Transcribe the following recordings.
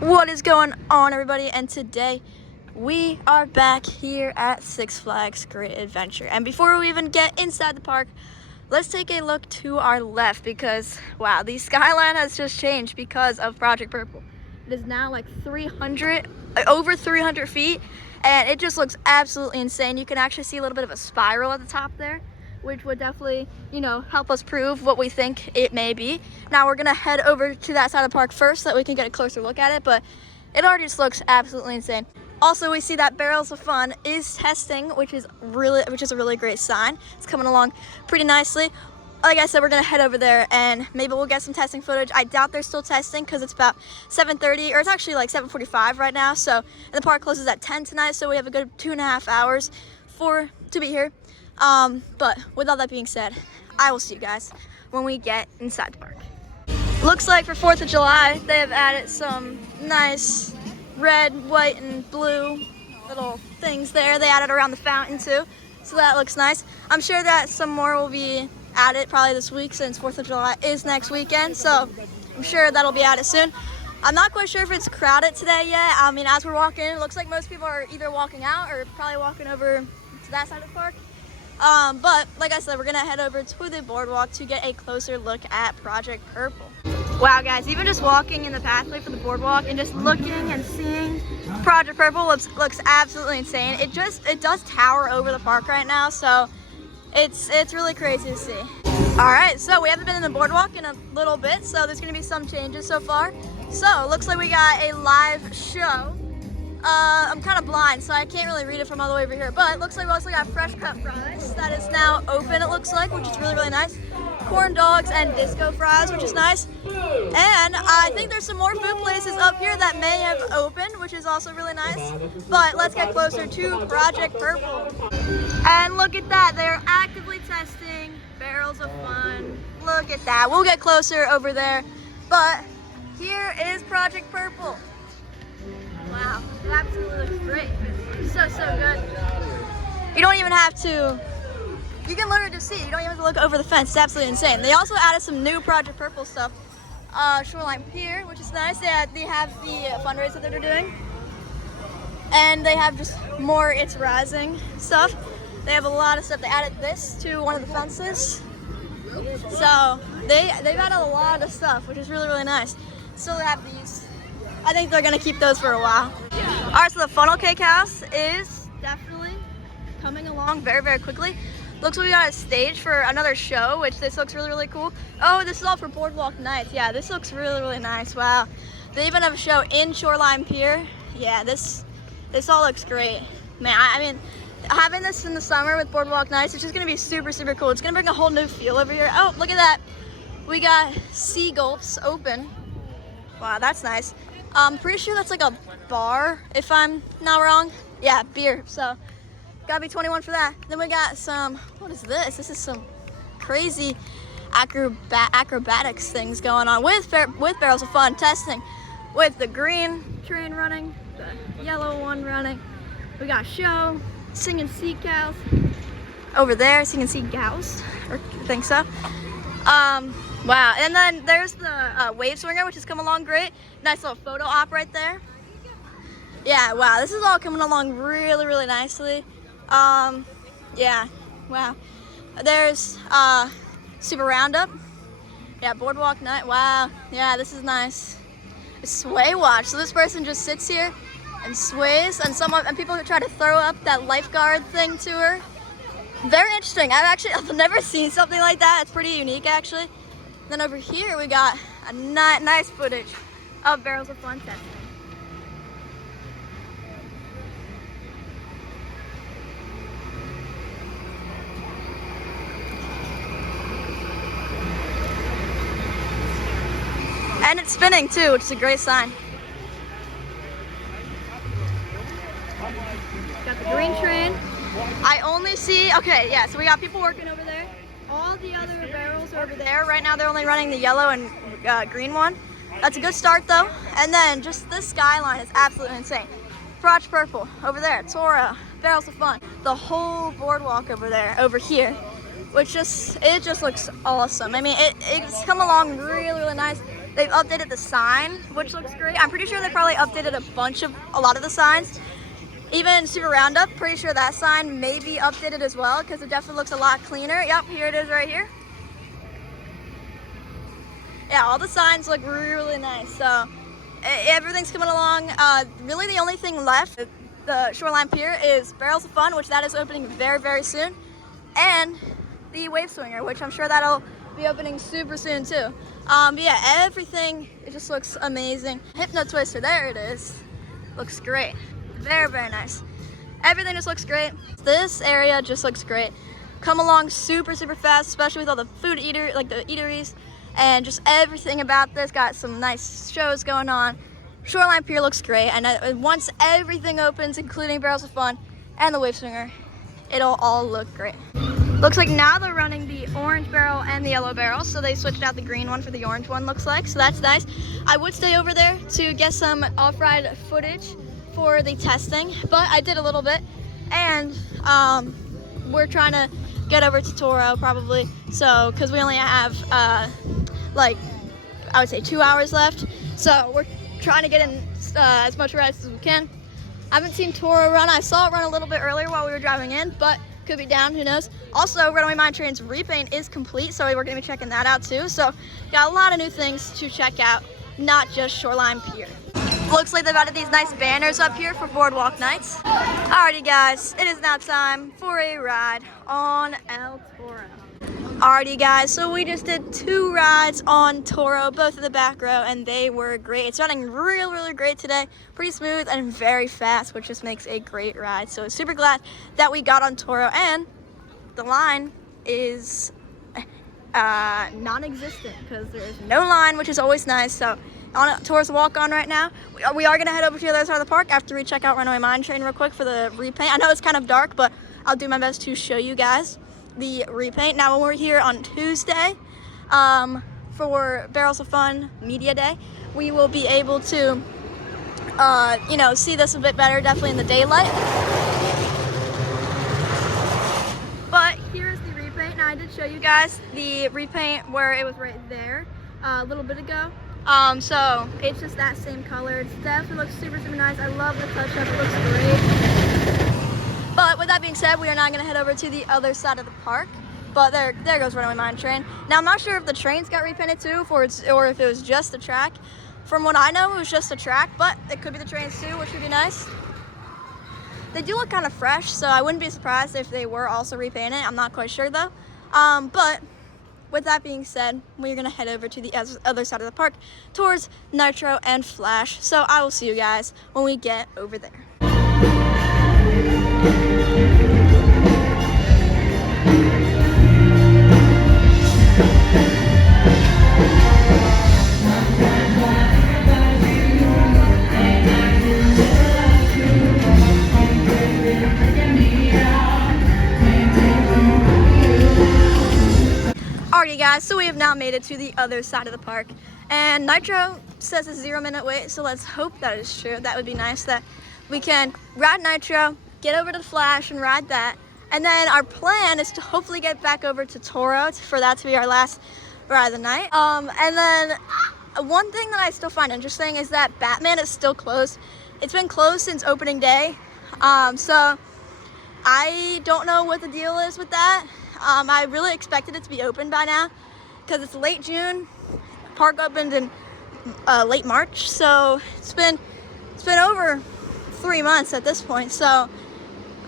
What is going on, everybody? And today we are back here at Six Flags Great Adventure. And before we even get inside the park, let's take a look to our left because, wow, the skyline has just changed because of Project Purple. It is now like over 300 feet, and it just looks absolutely insane. You can actually see a little bit of a spiral at the top there, which would definitely, help us prove what we think it may be. Now we're gonna head over to that side of the park first so that we can get a closer look at it, but it already just looks absolutely insane. Also, we see that Barrels of Fun is testing, which is a really great sign. It's coming along pretty nicely. Like I said, we're gonna head over there and maybe we'll get some testing footage. I doubt they're still testing because it's about 7:30, or it's actually like 7:45 right now. So, and the park closes at 10 tonight, so we have a good 2.5 hours to be here. But with all that being said, I will see you guys when we get inside the park. Looks like for 4th of July, they have added some nice red, white, and blue little things there. They added around the fountain too, so that looks nice. I'm sure that some more will be added probably this week since 4th of July is next weekend, so I'm sure that'll be added soon. I'm not quite sure if it's crowded today yet. I mean, as we're walking in, it looks like most people are either walking out or probably walking over to that side of the park. But like I said, we're gonna head over to the boardwalk to get a closer look at Project Purple. Wow, guys, even just walking in the pathway for the boardwalk and just looking and seeing Project Purple looks absolutely insane. It does tower over the park right now, so it's really crazy to see. All right, so we haven't been in the boardwalk in a little bit, so there's gonna be some changes so far. So looks like we got a live show. I'm kind of blind, so I can't really read it from all the way over here, but it looks like we also got fresh cut fries that is now open, it looks like, which is really nice. Corn dogs and disco fries, which is nice. And I think there's some more food places up here that may have opened, which is also really nice. But let's get closer to Project Purple. And look at that, they're actively testing Barrels of Fun. Look at that, we'll get closer over there. But here is Project Purple. Wow, it absolutely looks great. So good. You don't even have to, you can literally just see it. You don't even have to look over the fence. It's absolutely insane. They also added some new Project Purple stuff. Shoreline Pier, which is nice. They have the fundraiser that they're doing. And they have just more It's Rising stuff. They have a lot of stuff. They added this to one of the fences. So they've added a lot of stuff, which is really nice. Still have these. I think they're gonna keep those for a while. All right, so the funnel cake house is definitely coming along very quickly. Looks like we got a stage for another show, which this looks really cool. Oh, this is all for boardwalk nights. Yeah, this looks really nice. Wow. They even have a show in Shoreline Pier. Yeah, this all looks great. Man, I mean, having this in the summer with boardwalk nights, it's just gonna be super cool. It's gonna bring a whole new feel over here. Oh, look at that. We got Sea Gulps open. Wow, that's nice. I'm pretty sure that's like a bar, if I'm not wrong. Yeah, beer, so gotta be 21 for that. Then we got some, what is this? This is some crazy acrobatics things going on with Barrels of Fun testing. With the green train running, the yellow one running. We got show, singing sea cows. Over there, singing sea gals, or I think so. Wow, and then there's the wave swinger, which has come along great. Nice little photo op right there. Yeah, wow, this is all coming along really nicely. Yeah, wow. There's Super Roundup. Yeah, boardwalk night. Wow, yeah, this is nice. A sway watch. So this person just sits here and sways, and people try to throw up that lifeguard thing to her. Very interesting. I've never seen something like that. It's pretty unique, actually. Then over here we got a nice footage of Barrels of Fun testing. And it's spinning too, which is a great sign. Got the green train. I only see, okay, yeah, so we got people working over there. All the other barrels are over there. Right now they're only running the yellow and green one. That's a good start though. And then just this skyline is absolutely insane. Project Purple over there, Tora, Barrels of Fun, the whole boardwalk over here, which it just looks awesome. I mean, it's come along really nice. They've updated the sign, which looks great. I'm pretty sure they probably updated a lot of the signs. Even Super Roundup, pretty sure that sign may be updated as well because it definitely looks a lot cleaner. Yep, here it is right here. Yeah, all the signs look really nice. So everything's coming along. Really the only thing left, the Shoreline Pier, is Barrels of Fun, which that is opening very, very soon. And the Wave Swinger, which I'm sure that'll be opening super soon too. But yeah, everything, it just looks amazing. Hypno Twister, there it is. Looks great. Very, very nice. Everything just looks great. This area just looks great. Come along super, super fast, especially with all the food like the eateries, and just everything about this. Got some nice shows going on. Shoreline Pier looks great, and once everything opens, including Barrels of Fun and the Wave Swinger, it'll all look great. Looks like now they're running the orange barrel and the yellow barrel, so they switched out the green one for the orange one, looks like, so that's nice. I would stay over there to get some off-ride footage for the testing, but I did a little bit, and we're trying to get over to Toro probably, so because we only have like I would say 2 hours left, so we're trying to get in as much rides as we can. I haven't seen Toro run. I saw it run a little bit earlier while we were driving in, but could be down, who knows. Also, Runaway Mine Train's repaint is complete, so we're gonna be checking that out too. So got a lot of new things to check out, not just Shoreline Pier. Looks like they've added these nice banners up here for boardwalk nights. Alrighty guys, it is now time for a ride on El Toro. Alrighty guys, so we just did 2 rides on Toro, both in the back row, and they were great. It's running really great today. Pretty smooth and very fast, which just makes a great ride. So super glad that we got on Toro, and the line is non-existent because there is no line, which is always nice. So on Toro's walk-on right now. We are gonna head over to the other side of the park after we check out Runaway Mine Train real quick for the repaint. I know it's kind of dark, but I'll do my best to show you guys the repaint. Now when we're here on Tuesday for Barrels of Fun Media Day, we will be able to you know, see this a bit better, definitely in the daylight. But here's the repaint. Now I did show you guys the repaint where it was right there a little bit ago. So it's just that same color. It definitely looks super nice. I love the touch up, it looks great. But with that being said, we are now going to head over to the other side of the park. But there goes Runaway Mine Train. Now I'm not sure if the trains got repainted too, or if it was just the track. From what I know, it was just a track, but it could be the trains too, which would be nice. They do look kind of fresh, so I wouldn't be surprised if they were also repainted. I'm not quite sure though. But with that being said, we're going to head over to the other side of the park towards Nitro and Flash. So I will see you guys when we get over there. Alrighty guys, so we have now made it to the other side of the park, and Nitro says a 0-minute wait, so let's hope that is true. That would be nice that we can ride Nitro, get over to the Flash and ride that, and then our plan is to hopefully get back over to Toro for that to be our last ride of the night. And then one thing that I still find interesting is that Batman is still closed. It's been closed since opening day, so I don't know what the deal is with that. I really expected it to be open by now because it's late June. Park opened in late March, so it's been over 3 months at this point. So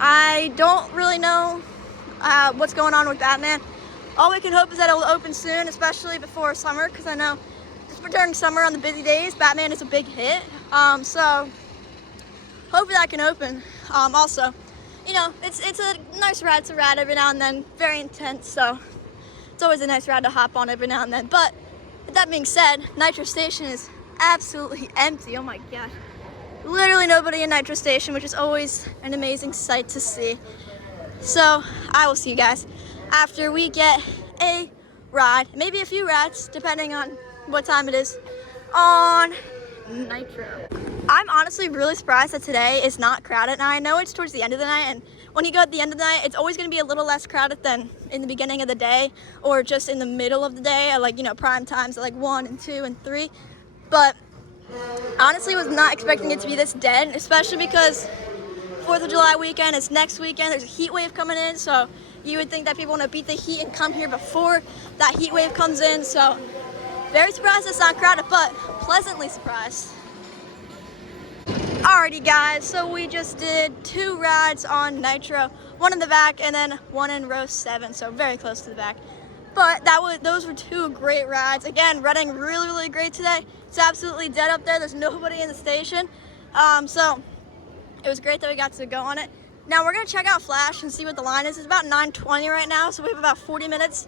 I don't really know what's going on with Batman. All we can hope is that it'll open soon, especially before summer, because I know just during summer on the busy days, Batman is a big hit. So hopefully that can open. Also, you know, it's a nice ride to ride every now and then, very intense, so it's always a nice ride to hop on every now and then. But with that being said, Nitro Station is absolutely empty. Oh my gosh. Literally nobody in Nitro Station, which is always an amazing sight to see. So I will see you guys after we get a ride, maybe a few rides, depending on what time it is, on Nitro. I'm honestly really surprised that today is not crowded. Now I know it's towards the end of the night, and when you go at the end of the night, it's always going to be a little less crowded than in the beginning of the day or just in the middle of the day at, like, you know, prime times at like 1 and 2 and 3. But honestly, was not expecting it to be this dead, especially because 4th of July weekend is next weekend. There's a heat wave coming in, so you would think that people want to beat the heat and come here before that heat wave comes in. So very surprised it's not crowded, but pleasantly surprised. Alrighty guys, so we just did 2 rides on Nitro, 1 in the back and then 1 in row 7, so very close to the back. But those were 2 great rides. Again, running really great today. It's absolutely dead up there. There's nobody in the station. So it was great that we got to go on it. Now we're gonna check out Flash and see what the line is. It's about 9:20 right now, so we have about 40 minutes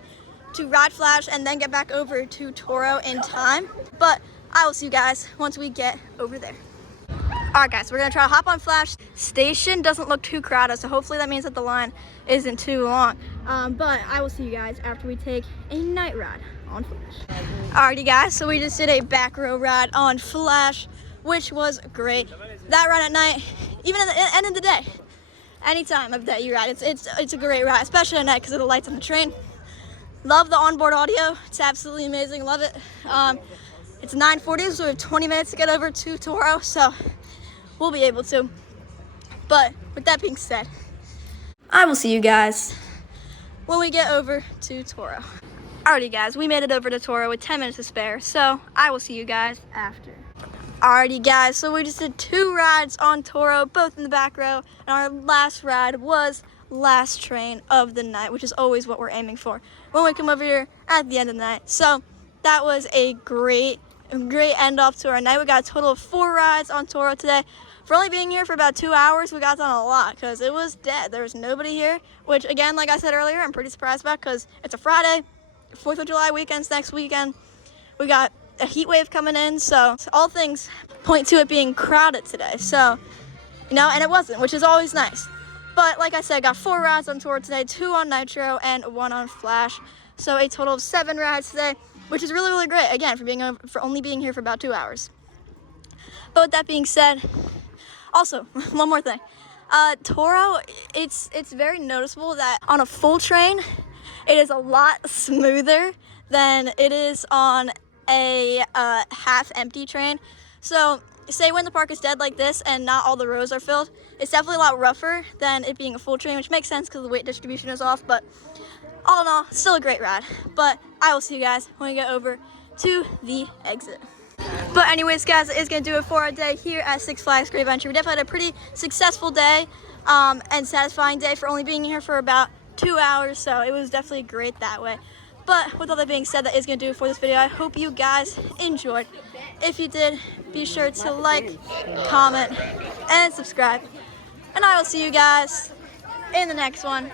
to ride Flash and then get back over to Toro in time. But I will see you guys once we get over there. Alright guys, we're gonna try to hop on Flash. Station doesn't look too crowded, so hopefully that means that the line isn't too long. But I will see you guys after we take a night ride on Flash. Alrighty guys, so we just did a back row ride on Flash, which was great. That ride at night, even at the end of the day, any time of day you ride, it's a great ride, especially at night because of the lights on the train. Love the onboard audio. It's absolutely amazing. Love it. It's 9:40, so we have 20 minutes to get over to Toro, so we'll be able to. But with that being said, I will see you guys when we get over to Toro. Alrighty guys, we made it over to Toro with 10 minutes to spare, so I will see you guys after. Alrighty guys, so we just did 2 rides on Toro, both in the back row, and our last ride was last train of the night, which is always what we're aiming for when we come over here at the end of the night. So that was a great end off to our night. We got a total of 4 rides on Toro today. For only being here for about 2 hours, we got done a lot because it was dead. There was nobody here, which again, like I said earlier, I'm pretty surprised about because it's a Friday. 4th of July weekend's next weekend. We got a heat wave coming in, so all things point to it being crowded today. So, you know, and it wasn't, which is always nice. But like I said, I got 4 rides on Toro today, 2 on Nitro and 1 on Flash. So a total of 7 rides today, which is really great, again, for only being here for about 2 hours. But with that being said, also, one more thing. Toro, it's very noticeable that on a full train, it is a lot smoother than it is on a half-empty train. So say when the park is dead like this and not all the rows are filled, it's definitely a lot rougher than it being a full train, which makes sense because the weight distribution is off. But all in all, still a great ride. But I will see you guys when we get over to the exit. But anyways, guys, it is going to do it for our day here at Six Flags Great Adventure. We definitely had a pretty successful day and satisfying day for only being here for about 2 hours. So it was definitely great that way. But with all that being said, that is going to do it for this video. I hope you guys enjoyed. If you did, be sure to like, comment, and subscribe. And I will see you guys in the next one.